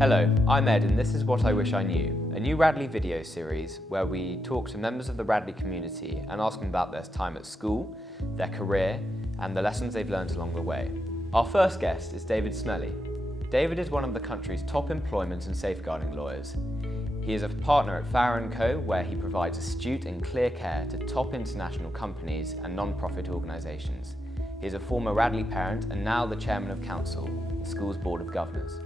Hello, I'm Ed and this is What I Wish I Knew, a new Radley video series where we talk to members of the Radley community and ask them about their time at school, their career and the lessons they've learned along the way. Our first guest is David Smellie. David is one of the country's top employment and safeguarding lawyers. He is a partner at Farrer & Co, where he provides astute and clear care to top international companies and non-profit organisations. He is a former Radley parent and now the chairman of council, the school's board of governors.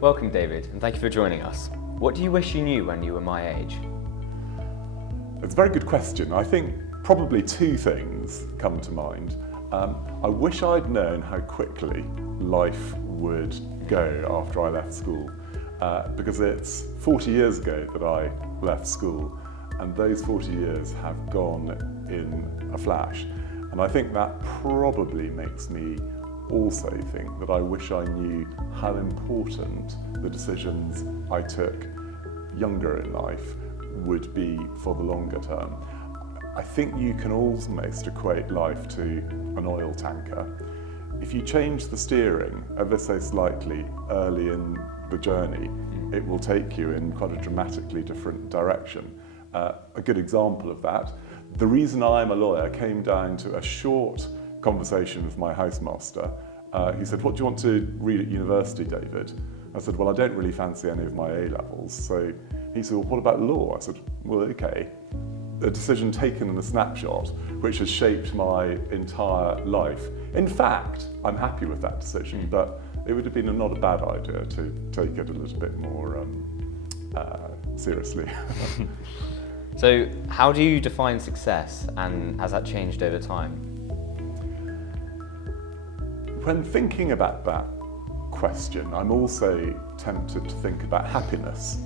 Welcome David, and thank you for joining us. What do you wish you knew when you were my age? It's a very good question. I think probably two things come to mind. I wish I'd known how quickly life would go after I left school, because it's 40 years ago that I left school, and those 40 years have gone in a flash. And I think that probably makes me also think that I wish I knew how important the decisions I took younger in life would be for the longer term. I think you can almost equate life to an oil tanker. If you change the steering ever so slightly early in the journey, it will take you in quite a dramatically different direction. A good example of that, the reason I'm a lawyer came down to a short conversation with my housemaster. He said, "What do you want to read at university, David?" I said, "Well, I don't really fancy any of my A-levels." So he said, "Well, what about law?" I said, "Well, okay." A decision taken in a snapshot, which has shaped my entire life. In fact, I'm happy with that decision, but it would have been not a bad idea to take it a little bit more seriously. So, how do you define success, and has that changed over time? When thinking about that question, I'm also tempted to think about happiness.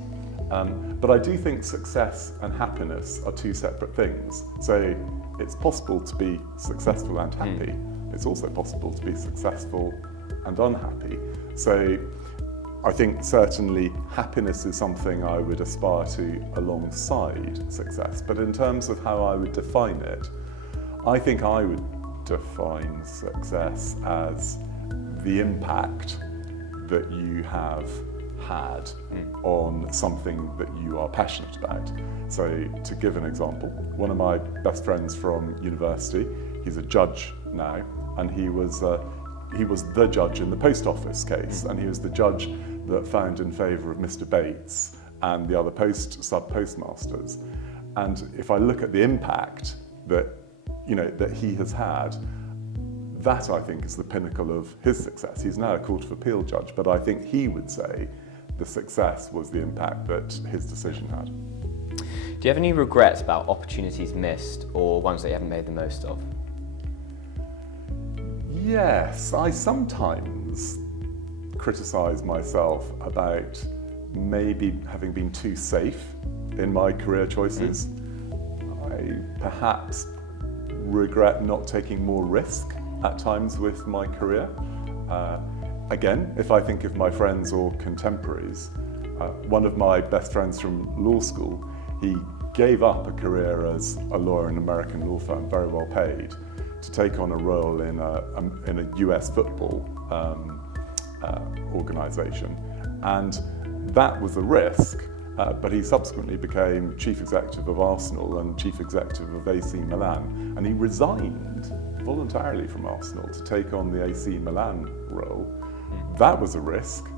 But I do think success and happiness are two separate things. So it's possible to be successful and happy. It's also possible to be successful and unhappy. So I think certainly happiness is something I would aspire to alongside success. But in terms of how I would define it, I think I would define success as the impact that you have had on something that you are passionate about. So to give an example, one of my best friends from university, he's a judge now, and he was the judge in the post office case, and he was the judge that found in favour of Mr. Bates and the other sub-postmasters. And if I look at the impact that he has had, that I think is the pinnacle of his success. He's now a Court of Appeal judge, but I think he would say the success was the impact that his decision had. Do you have any regrets about opportunities missed or ones that you haven't made the most of? Yes, I sometimes criticise myself about maybe having been too safe in my career choices. I perhaps regret not taking more risk at times with my career. Again, if I think of my friends or contemporaries, one of my best friends from law school, he gave up a career as a lawyer in an American law firm, very well paid, to take on a role in a US football organisation. And that was a risk, but he subsequently became chief executive of Arsenal and chief executive of AC Milan. And he resigned voluntarily from Arsenal to take on the AC Milan role. That was a risk,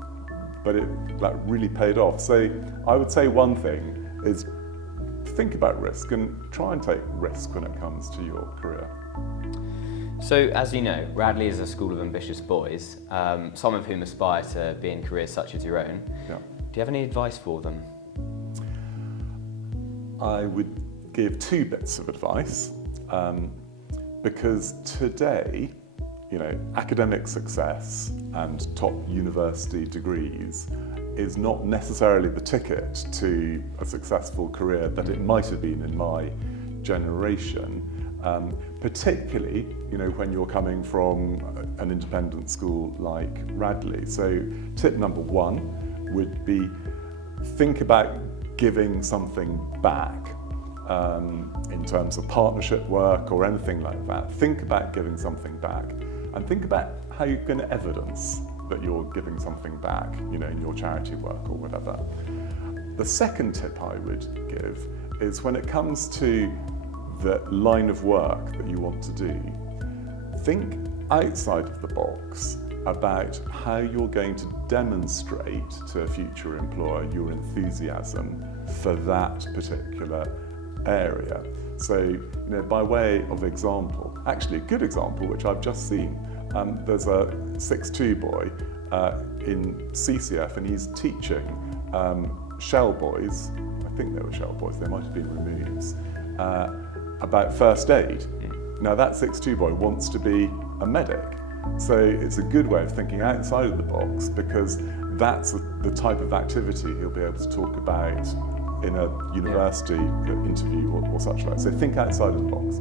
but that really paid off. So I would say one thing is think about risk and try and take risk when it comes to your career. So, as you know, Radley is a school of ambitious boys, some of whom aspire to be in careers such as your own. Yeah. Do you have any advice for them? I would give two bits of advice, because today, academic success and top university degrees is not necessarily the ticket to a successful career that it might have been in my generation. Particularly, when you're coming from an independent school like Radley. So tip number one would be think about giving something back in terms of partnership work or anything like that. Think about giving something back and think about how you're going to evidence that you're giving something back, you know, in your charity work or whatever. The second tip I would give is when it comes to the line of work that you want to do, think outside of the box about how you're going to demonstrate to a future employer your enthusiasm for that particular area. So, you know, by way of example, actually a good example, which I've just seen, there's a 6'2" boy in CCF, and he's teaching shell boys, I think they were shell boys, they might have been removes, about first aid. Now that 6'2" boy wants to be a medic. So it's a good way of thinking outside of the box, because that's the type of activity he'll be able to talk about in a university interview or such like. So think outside of the box.